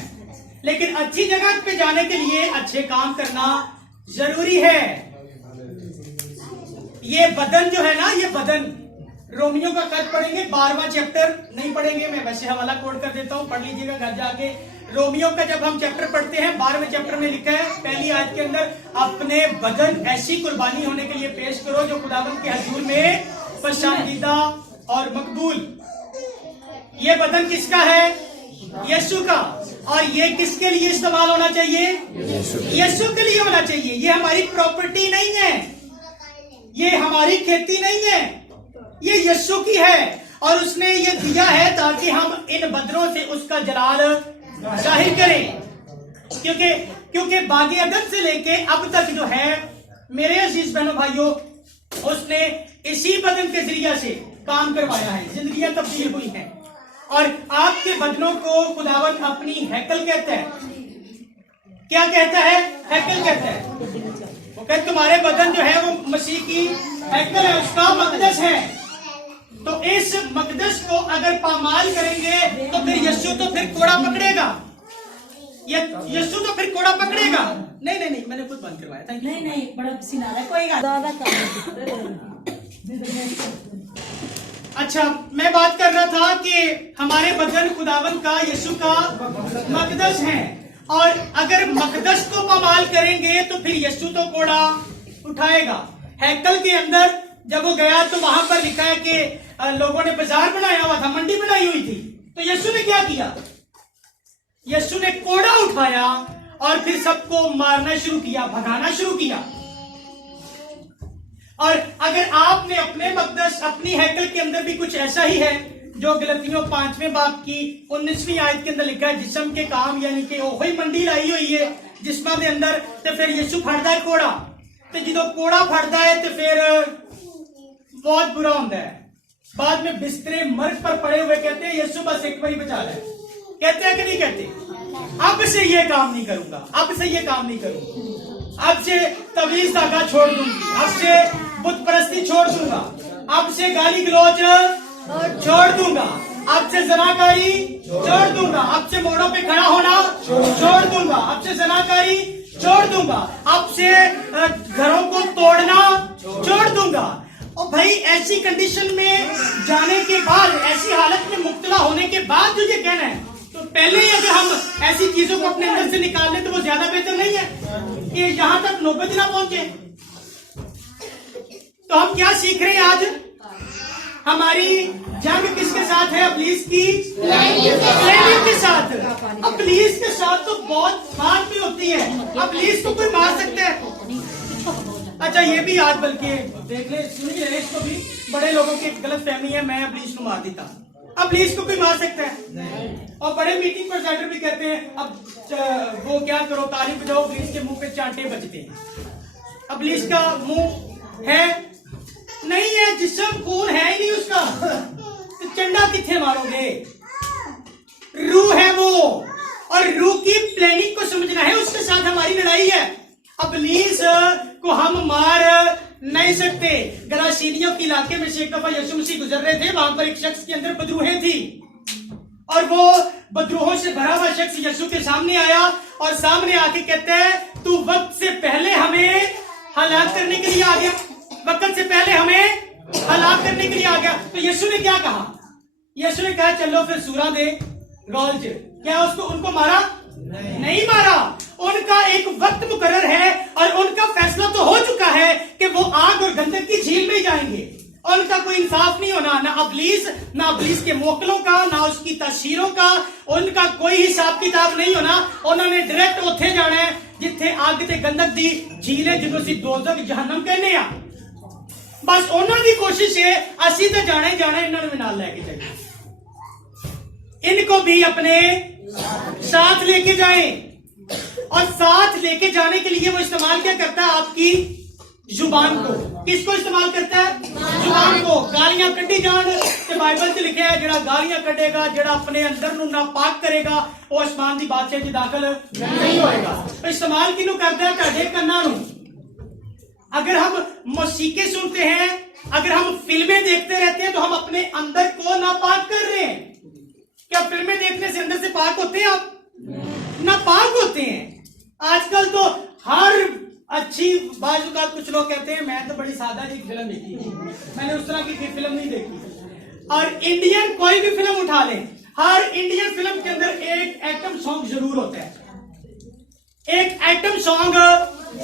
लेकिन अच्छी जगह पे जाने के लिए अच्छे काम करना जरूरी है। ये बदन जो है ना, ये बदन, रोमियो का खत पढ़ेंगे 12वां चैप्टर, नहीं पढ़ेंगे, मैं वैसे हवाला कोड कर देता हूं, पढ़ लीजिएगा घर जाके। रोमियो का जब हम चैप्टर पढ़ते हैं, 12वें चैप्टर में लिखा है पहली आयत के अंदर, अपने बदन ऐसी कुर्बानी होने के लिए पेश करो जो खुदावंद के हजूर में पसंदीदा और मकबूल। ये बदन किसका है? यीशु का। और ये किसके लिए इस्तेमाल होना चाहिए? यीशु के लिए होना चाहिए। ये हमारी प्रॉपर्टी नहीं है, ये हमारी खेती नहीं है, ये यीशु की है। और उसने ये दिया है ताकि हम इन बदरों से उसका जलाल जाहिर करें। क्योंकि बागी अदन से लेके अब तक जो है मेरे अजीज बहनों भाइयों, उसने इसी बदन के जरिए से काम करवाया है, जिंदगियां तब्दील हुई हैं। और आपके बदनों को खुदावन अपनी हैकल कहता है। क्या कहता है? हैकल कहता है। वो कहते तुम्हारे बदन जो है वो मसीह की हैकल है, उसका मकदस है। तो इस मकदस को अगर पामाल करेंगे तो फिर यीशु तो फिर कोड़ा पकड़ेगा। यीशु तो फिर कोड़ा पकड़ेगा। नहीं, मैंने खुद बंद करवाया था। नहीं, बड़ा पसीना आ रहा है, कोई अच्छा, मैं बात कर रहा था कि हमारे बदन खुदावन का, यीशु का मकदस है। और अगर मकदस को पामाल करेंगे तो फिर यीशु तो कोड़ा उठाएगा। हैकल के अंदर जब वो गया तो वहां पर लिखा है कि लोगों ने बाजार बनाया हुआ था, मंडी बनाई हुई थी। तो यीशु ने क्या किया? यीशु ने कोड़ा उठाया और फिर सबको मारना शुरू किया, भगाना शुरू किया। और अगर आपने अपने मकदस, अपनी हैकल के अंदर भी कुछ ऐसा ही है जो गलतियों 5वें बाब की 19वीं आयत के अंदर लिखा है, जिस्म के काम, यानी कि वही मंडी लाई हुई है जिस्मां के अंदर, तो फिर यीशु फड़दा है कोड़ा। तो जो कोड़ा फड़दा है तो फिर बहुत बुरा होता है। बाद में बिस्तरे मर्ग पर पड़े हुए कहते हैं यीशु बस एक बार बचा ले। कहते हैं कि नहीं कहते? अब से ये काम नहीं करूंगा, अब से ये काम नहीं करूंगा, अब से तवीज धागा छोड़ दूंगी, अब से बुत परस्ती छोड़ दूंगा, अब से गाली गलौज छोड़ दूंगा, अब से जनाकारी छोड़ दूंगा, अब से मोड़ों पे खड़ा होना छोड़ दूंगा, अब से जनाकारी छोड़ दूंगा, अब से घरों को तोड़ना छोड़ दूंगा। और भाई ऐसी कंडीशन में जाने के बाद, ऐसी हालत में मुब्तला होने के बाद जो ये कहना है, तो पहले ही अगर हम ऐसी चीजों को अपने अंदर से निकाल लें तो वो ज्यादा बेहतर नहीं है कि यहां तक नौबत ना पहुंचे। तो हम क्या सीख रहे हैं आज? हमारी जंग किसके साथ है? इब्लीस की प्लानिंग के साथ। इब्लीस के साथ तो बहुत बात भी होती है। इब्लीस को कोई मार सकता है? अच्छा, ये भी आज बल्कि देख ले, सुनिए इसको भी, बड़े लोगों की गलत फहमी है, मैं इब्लीस को मार देता। इब्लीस को कोई मार सकता है? और बड़े मीटिंग प्रेसिडेंट भी कहते हैं अब वो क्या करो, ताली बजाओ, इब्लीस के मुंह पे चांटे बजते हैं। इब्लीस का मुंह है नहीं है, जिस्म खून है ही नहीं उसका, तो चंडा किथे मारोगे? रूह है वो, और रूह की प्लानिंग को समझना है, उसके साथ हमारी लड़ाई है। इब्लीस को हम मार नहीं सकते। गरासीनियों के इलाके में से एक दफा यीशु मसीह गुजर रहे थे, वहां पर एक शख्स के अंदर बदरूहें थी, और वो बदरूहों से भरा हुआ शख्स यीशु के सामने आया और सामने आके कहते हैं तू वक्त से पहले हमें हलाक करने के लिए आ गया, वक्त से पहले हमें हलाक करने के लिए आ गया। तो यीशु ने क्या कहा? यीशु ने कहा चलो फिर सूरा दे, गॉल च क्या उसको उनको मारा नहीं मारा। उनका एक वक्त मुकर्रर है और उनका फैसला तो हो चुका है कि वो आग और गंधक की झील में जाएंगे। उनका कोई इंसाफ नहीं होना, ना अबलीस के मोकलों का, ना उसकी तस्वीरों का, उनका कोई हिसाब किताब नहीं होना। उन्होंने डायरेक्ट उत्थे जाना है जिथे आग ते गंधक दी झील है, जिन्हों असीं दोज़ख जहन्नम कहने आ। बस उन्होंने की कोशिश है असी तो जाना ही जाना, इन्होंने भी नाल लेके जाइए, इनको भी अपने साथ लेके जाएं। और साथ लेके जाने के लिए वो इस्तेमाल क्या करता है? आपकी जुबान को। किसको इस्तेमाल करता है? जुबान को। गालियां कड्डी जान ते बाइबल च लिखा है जेड़ा गालियां कड्डेगा, जेड़ा अपने अंदर नूं नापाक करेगा, वो आसमान दी बादशाही च दाखिल नहीं होएगा। तो इस्तेमाल किनू करता है? तुहाडे कन्नां नूं। अगर हम मौसीकी सुनते हैं, अगर हम फिल्में देखते रहते हैं, तो हम अपने अंदर को नापाक कर रहे हैं। क्या फिल्में देखने से अंदर से पाक होते हैं? आप नापाक होते हैं। आजकल तो हर अच्छी बाजू का कुछ लोग कहते हैं मैं तो बड़ी सादा जी फिल्म देखी, मैंने उस तरह की फिल्म नहीं देखी। और इंडियन कोई भी फिल्म उठा लें, हर इंडियन फिल्म के अंदर एक आइटम सॉन्ग जरूर होता है, एक आइटम सॉन्ग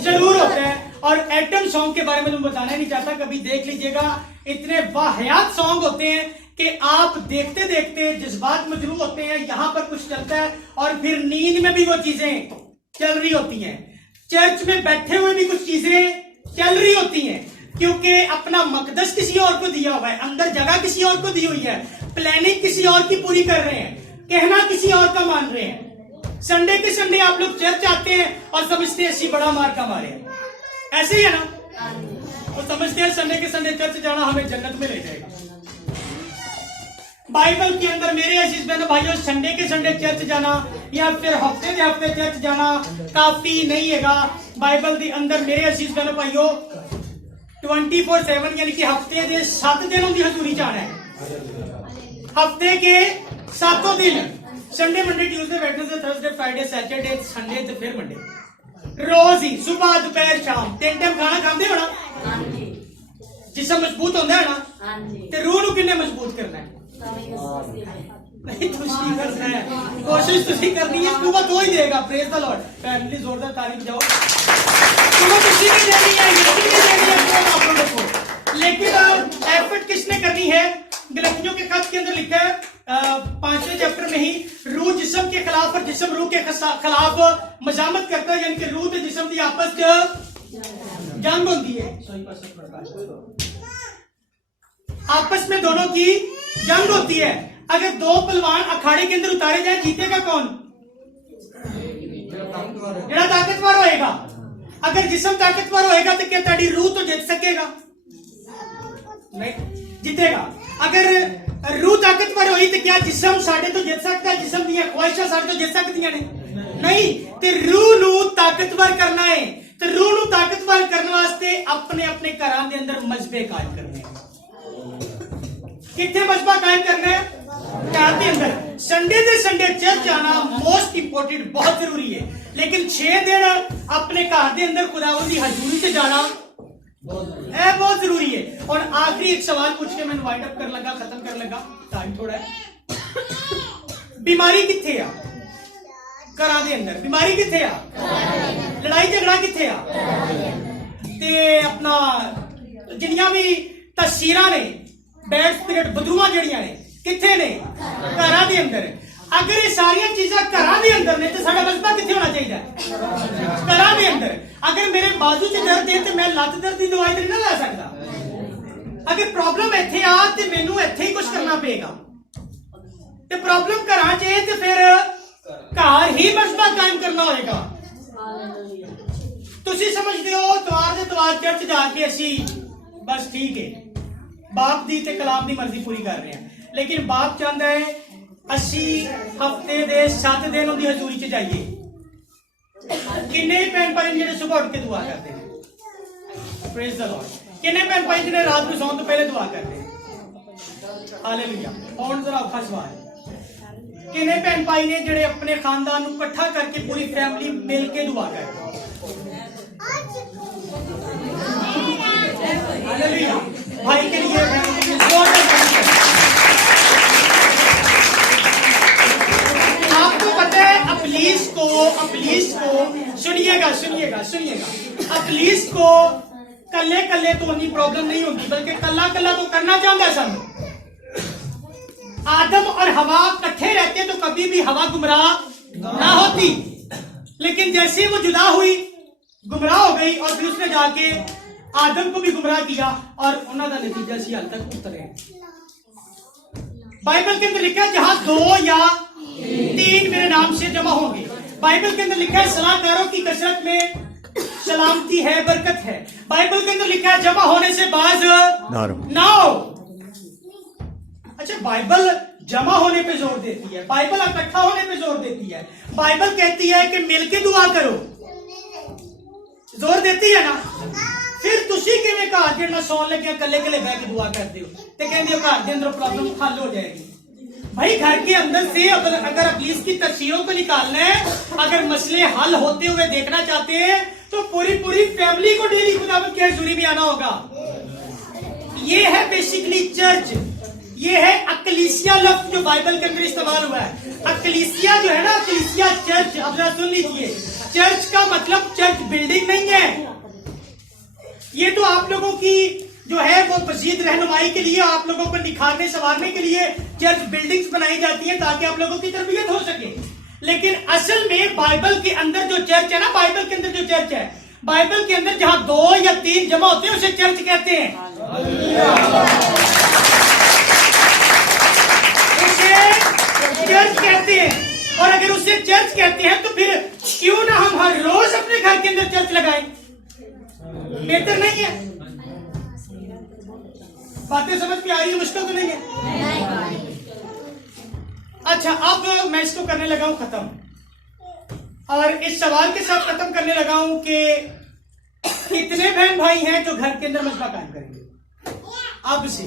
जरूर होता है। और आइटम सॉन्ग के बारे में तुम बताना नहीं चाहता, कभी देख लीजिएगा, इतने वाहियात सॉन्ग होते हैं कि आप देखते देखते जज्बात मजरू होते हैं। यहां पर कुछ चलता है और फिर नींद में भी वो चीजें चल रही होती हैं, चर्च में बैठे हुए भी कुछ चीजें चल रही होती हैं, क्योंकि अपना मकदस किसी और को दिया हुआ है, अंदर जगह किसी और को दी हुई है, प्लानिंग किसी और की पूरी कर रहे हैं, कहना किसी और का मान रहे हैं। संडे के संडे आप लोग चर्च आते हैं और समझते हैं ऐसी बड़ा मार का मारे, ऐसे ही है ना? और समझते हैं संडे के संडे चर्च जाना हमें जन्नत में ले जाएगा। बाइबल के अंदर मेरे अजीज बहनों भाइयों, संडे के संडे चर्च जाना या फिर हफ्ते के हफ्ते चर्च जाना काफी नहीं है। बाइबल के अंदर मेरे अजीज बहनों भाइयों 24/7 यानी कि हफ्ते के 7 दिनों की हजूरी जाना है। हफ्ते के 7 दिन, Sunday Monday Tuesday Wednesday Thursday Friday Saturday Sunday तो फिर मंडे, रोज ही सुबह दोपहर शाम 3 टाइम खाना खाते हो ना? जिसम मजबूत होता है ना, ते रूह नूं किन्ने मजबूत करना है? नहीं, तुसी करना है, कोशिश तुसी करनी है, कुवत हो ही देगा। Praise the Lord. फैमिली जोरदार तारीफ जाओ। कुवत तुसी भी देनी है, यीशु भी देनी है आप लोगों को, लेकिन एफर्ट किसने करनी है? गलतियों के खत के अंदर लिखा है 5वें चैप्टर में ही, रूह जिस्म के खिलाफ और जिस्म रूह के खिलाफ मजामत करता है, यानी कि रूह और जिस्म की आपस में जंग होती है, आपस में दोनों की जंग होती है। अगर 2 पहलवान अखाड़े के अंदर उतारे जाए, जीतेगा कौन? जेड़ा ताकतवर होएगा। अगर जिस्म ताकतवर होएगा तो क्या ताड़ी रूह तो जीत सकेगा? नहीं जीतेगा। अगर रूह ताकतवर हुई तो क्या जिस्म साढ़े तो जीत सकता है? जिस्म दी ख्वाहिशां साढ़े तो जीत सकती ने? नहीं। तो रूह नू ताकतवर करना है, तो रूह नू ताकतवर करने वास्ते अपने अपने घरां दे अंदर मजबे कायम करने हैं। कितने मजबा कायम करना है? घर के अंदर। संडे से संडे चर्च जाना मोस्ट इंपोर्टेंट, बहुत जरूरी है, लेकिन 6 दिन अपने घर के अंदर खुदावंद दी हजूरी से जाना बहुत जरूरी है। और आखिरी एक सवाल पूछ के मैं वाइंड अप कर लगा, खत्म कर लगा, टाइम थोड़ा है। बीमारी किथे आ? घरां दे अंदर बीमारी किथे आ? लड़ाई झगड़ा किथे आ? ते अपना जिन्नियां भी तस्वीरां ने, बैड स्पिरिट बदुआ जड़ियां ने, किथे ने? घरां दे अंदर। अगर ये सारियां चीजां घरां दे अंदर ने तो साडा मजबा किथे होना चाहिए? घरां दे अंदर। अगर मेरे बाजू च दर्द है तो मैं लत दर्द की दवाई तो नहीं ला सकता। अगर प्रॉब्लम इत्थे आ तो मैनू इत्थे ही कुछ करना पेगा। ते प्रॉब्लम घरां च है तो फिर घर ही मजबा कायम करना होएगा। तुसी समझदे हो तवार दे तवार चर्च जाके असी बस ठीक है बाप दी ते कलाम दी मर्जी पूरी कर रहे हैं, लेकिन बाप चाहता है असी हफ्ते दे 7 दिन उनकी हजूरी च जाइए। किन्ने भैन भाई जिन्हें सुबह उठ के दुआ करते हैं? Praise the Lord. किन्ने भैन भाई जिन्हें रात को सोने तो पहले दुआ करते हैं? हालेलुया। और जरा औखा सवाल, किन्ने भैन भाई ने जिहड़े अपने खानदान को इकट्ठा करके पूरी फैमिली मिल के दुआ करते हैं? हालेलुया। भाई के लिए सुनिएगा, अकलीस को कल्ले कल्ले तो उन्हीं प्रॉब्लम नहीं होगी, बल्कि कल्ला कल्ला तो करना चाहता सब। आदम और हवा इकट्ठे रहते तो कभी भी हवा गुमराह ना होती, लेकिन जैसे वो जुदा हुई, गुमराह हो गई, और फिर उसने जाके आदम को भी गुमराह किया और उन्होंने नतीजा सी हाल तक उतरे। बाइबल के अंदर लिखा है जहां 2 या 3 मेरे नाम से जमा होंगे। बाइबल के अंदर लिखा है सलाहकारों की कसरत में सलामती है, बरकत है। बाइबल के अंदर लिखा है जमा होने से बाज ना हो। अच्छा, बाइबल जमा होने पे जोर देती है, बाइबल इकट्ठा होने पे जोर देती है। बाइबल कहती है कि मिलके दुआ करो, जोर देती है ना। फिर तुसी किवें घर दे ना सौन लगे कल्ले कल्ले बैठ के दुआ करते हो ते कहंदे हो घर के अंदर प्रॉब्लम हल हो जाएगी। भाई घर के अंदर से अगर अकलीस की तफसीरों को निकालना है, अगर मसले हल होते हुए देखना चाहते हैं, तो पूरी फैमिली को डेली खुदावंद की हुजूरी में आना होगा। ये है बेसिकली चर्च, ये है अकलीसिया लफ्ज जो बाइबल के अंदर इस्तेमाल हुआ है। अकलीसिया जो है ना, अकलीसिया चर्च, अब जरा सुन लीजिए, चर्च का मतलब चर्च बिल्डिंग नहीं है। ये तो आप लोगों की जो है वो मजीद रहनुमाई के लिए, आप लोगों को निखारने संवारने के लिए चर्च बिल्डिंग्स बनाई जाती हैं ताकि आप लोगों की तरबियत हो सके। लेकिन असल में बाइबल के अंदर जो चर्च है ना, बाइबल के अंदर जो चर्च है, बाइबल के अंदर जहां 2 या 3 जमा होते हैं उसे चर्च कहते हैं। उसे चर्च कहते हैं। और अगर उसे चर्च कहते हैं तो फिर क्यों ना हम हर रोज अपने घर के अंदर चर्च लगाएं? बेहतर नहीं है? बातें समझ में आ रही है? मुश्किल तो नहीं है? अच्छा, अब मैं इसको करने लगा हूं खत्म, और इस सवाल के साथ खत्म करने लगा हूं कि कितने बहन भाई हैं जो घर के अंदर मसला कायम करेंगे अब से?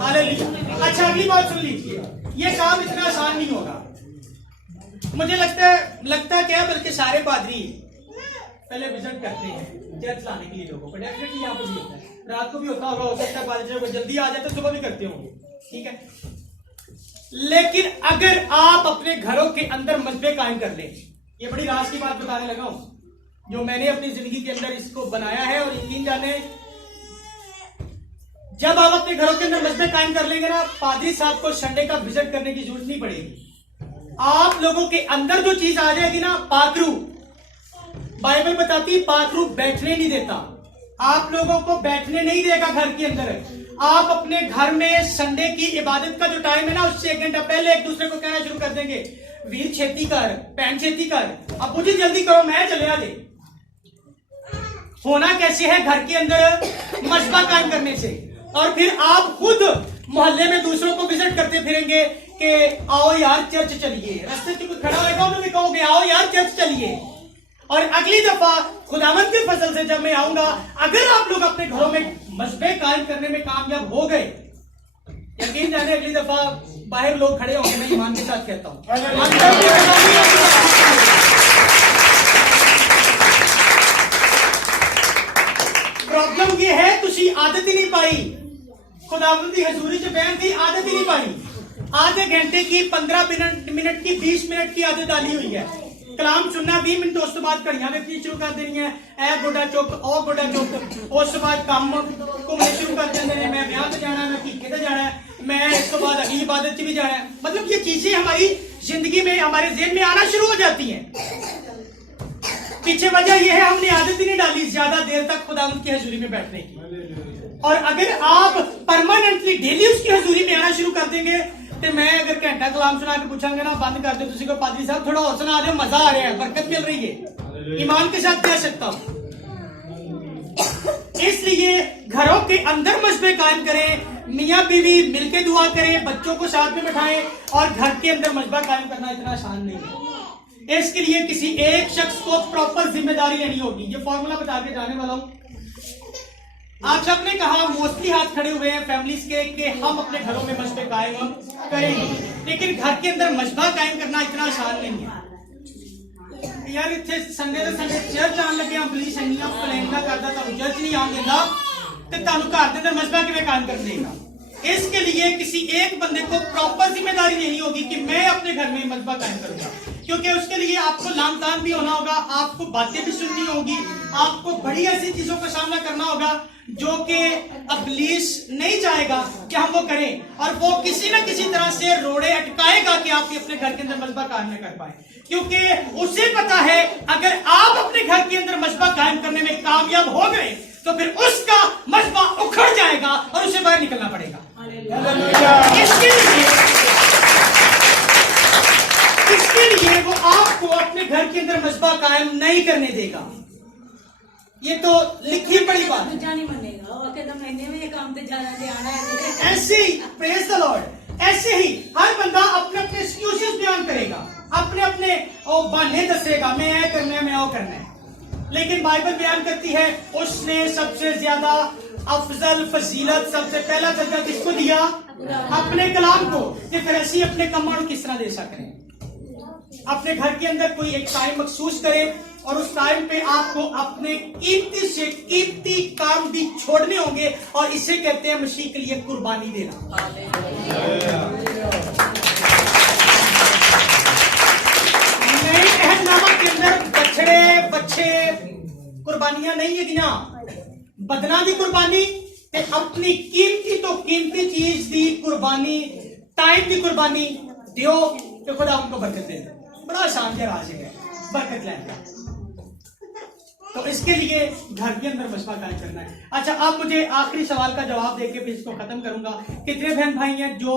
हालेलुया। अच्छा, अगली बात सुन लीजिए, ये काम इतना आसान नहीं होगा। मुझे लगता है क्या, बल्कि सारे पादरी पहले विजिट करते हैं चर्च लाने के लिए लोगों को। डेफिनेटली यहाँ पर भी होता है, रात को भी होता होगा, हो सकता है पादरी को जल्दी आ जाए तो सुबह भी करते होंगे, ठीक है। लेकिन अगर आप अपने घरों के अंदर मसबे कायम कर लें, ये बड़ी राज की बात बताने लगा हूं जो मैंने अपनी जिंदगी के अंदर इसको बनाया है, और यकीन जाने जब आप अपने घरों के अंदर मसबे कायम कर लेंगे ना, पादरी साहब को संडे का विजिट करने की जरूरत नहीं पड़ेगी। आप लोगों के अंदर जो चीज आ जाएगी ना, पाकरू, बाइबल बताती है पाकरू बैठने नहीं देता, आप लोगों को बैठने नहीं देगा घर के अंदर। आप अपने घर में संडे की इबादत का जो टाइम है ना, उससे 1 घंटा पहले एक दूसरे को कहना शुरू कर देंगे, वीर छेती कर, पैन छेती कर, अब मुझे जल्दी करो, मैं चले आ दे। होना कैसे है घर के अंदर मसबा कायम करने से। और फिर आप खुद मोहल्ले में दूसरों को विजिट करते फिरेंगे कि आओ यार चर्च चलिए, रास्ते से कोई खड़ा होगा उन्हें भी कहोगे आओ यार चर्च चलिए। और अगली दफा खुदावंद के फजल से जब मैं आऊंगा, अगर आप लोग अपने घरों में मसबे कायम करने में कामयाब हो गए, यकीन जाने अगली दफा बाहर लोग खड़े होंगे, मैं ईमान के साथ कहता हूं। प्रॉब्लम ये है तुसी आदत ही नहीं पाई, खुदावंद की हजूरी च बैठ की आदत ही नहीं पाई। आधे घंटे की, 15 मिनट की, 20 मिनट की आदत डाली हुई है। कलाम सुनना 20 मिनट, उस बाद घड़ियां देखनी शुरू कर देनी है, ए गोडा चुक, ओ गोडा चुक, उस बाद काम घूमने शुरू कर देंगे ने, मैं ब्याह पे जाना है, मैं कीके पे जाना है, मैं इस तो बाद अगली इबादत भी जाना है। मतलब ये चीजें हमारी जिंदगी में, हमारे ज़हन में आना शुरू हो जाती हैं। पीछे वजह यह है हमने आदत ही नहीं डाली ज्यादा देर तक खुदावंद की हजूरी में बैठने की। और अगर आप परमानेंटली डेली उसकी हजूरी में आना शुरू कर देंगे, तो मैं अगर घंटा कलाम सुना के पूछांगे ना बंद कर दो, तुझे को पादरी साहब थोड़ा और सुना दो, मजा आ रहा है, बरकत मिल रही है, ईमान के साथ कह सकता हूं। इसलिए घरों के अंदर मसबे कायम करें, मियाँ बीवी मिलके दुआ करें, बच्चों को साथ में बिठाएं, और घर के अंदर मसबा कायम करना इतना आसान नहीं है। इसके लिए किसी एक शख्स को प्रॉपर जिम्मेदारी लेनी होगी। ये फॉर्मूला बता के जाने वाला हूं। आप सबने कहा, मोस्टली हाथ खड़े हुए हैं फैमिलीज के, कि हम अपने घरों में मसबे कायम करेंगे, लेकिन घर के अंदर मसबा कायम करना इतना आसान नहीं है। यार इतने संडे तो संडे चर्च आने लगे, पुलिस इंडिया प्लान ना करता तो चर्च नहीं आने देता, तो तुहानू घर के अंदर मसबा किवें कायम कर देगा। इसके लिए किसी एक बंदे को प्रॉपर जिम्मेदारी लेनी होगी कि मैं अपने घर में मसबा कायम करूंगा। क्योंकि उसके लिए आपको लामतान भी होना होगा, आपको बातें भी सुननी होगी, आपको बड़ी ऐसी चीजों का सामना करना होगा जो कि इब्लीस नहीं चाहेगा कि हम वो करें, और वो किसी ना किसी तरह से रोड़े अटकाएगा कि आप अपने घर के अंदर मजबा कायम न कर पाए, क्योंकि उसे पता है अगर आप अपने घर के अंदर मजबा कायम करने में कामयाब हो गए तो फिर उसका मजबा उखड़ जाएगा और उसे बाहर निकलना पड़ेगा। इसके लिए वो आपको अपने घर के अंदर मजबा कायम नहीं करने देगा। ये तो लिखी पड़ी बात। दूजा नहीं मानेगा, वो कहता महीने में ये काम पे जाना आना है। ऐसे ही प्रेज द लॉर्ड, ऐसे ही हर बंदा अपने अपने एक्सक्यूजेस बयान करेगा, अपने अपने बहाने दसेगा, मैं ये करना है, मैं वो करना है। लेकिन बाइबल बयान करती है उसने सबसे ज्यादा अफजल फजीलत सबसे पहला दर्जा किसको दिया? अपने कलाम को। कि फिर ऐसी अपने कमांड किस तरह दे सकते हैं? अपने घर के अंदर कोई एक टाइम मखसूस करे और उस टाइम पे आपको अपने कीमती से कीमती काम भी छोड़ने होंगे, और इसे कहते हैं मसीह के लिए कुर्बानी देना। नए अहदनामा के अंदर बछड़े बच्चे कुर्बानियां नहीं है दिया, बदना दी कुर्बानी ते अपनी कीमती तो कीमती चीज दी कुर्बानी, टाइम दी कुर्बानी दियो तो खुदा उनको बरकत दे। बड़ा आसान राज है बरकत लेना। तो इसके लिए घर के अंदर मसला कायम करना है। अच्छा, आप मुझे आखिरी सवाल का जवाब देके फिर इसको खत्म करूंगा। कितने बहन भाई हैं जो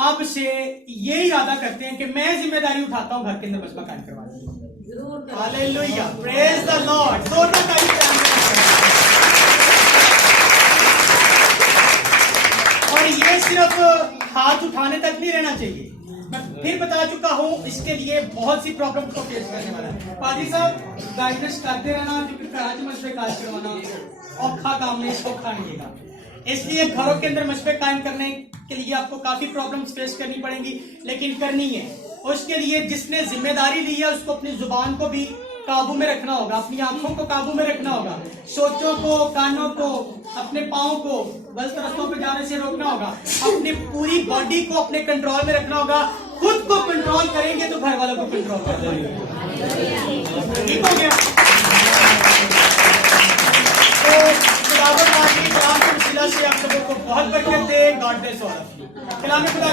आपसे ये इरादा करते हैं कि मैं जिम्मेदारी उठाता हूं घर के अंदर मसला कायम करवाने की? Hallelujah, praise the Lord. दोनों का ही और ये सिर्फ हाथ उठाने तक नहीं रहना चाहिए। मैं फिर बता चुका हूं, इसके लिए बहुत सी प्रॉब्लम को फेस करने वाला है। पादी साहब गाइडेंस करते रहना, क्योंकि कराची मसले कायम करवाना औखा काम नहीं, सौखा नहीं है। इसलिए घरों के अंदर मसले कायम करने के लिए आपको काफी प्रॉब्लम्स फेस करनी पड़ेंगी, लेकिन करनी है। उसके लिए जिसने जिम्मेदारी ली है उसको अपनी जुबान को भी काबू में रखना होगा, अपनी आंखों को काबू में रखना होगा, सोचों को, कानों को, अपने पाँव को गलत रास्तों पे जाने से रोकना होगा, अपनी पूरी बॉडी को अपने कंट्रोल में रखना होगा। खुद को कंट्रोल करेंगे तो घर वालों को कंट्रोल कर लेंगे। ठीक हो गया? तो खुदावंद पाक की कलाम के वसीला से आप सबों को बहुत बरकत दे। God bless all of you. कलाम खुदा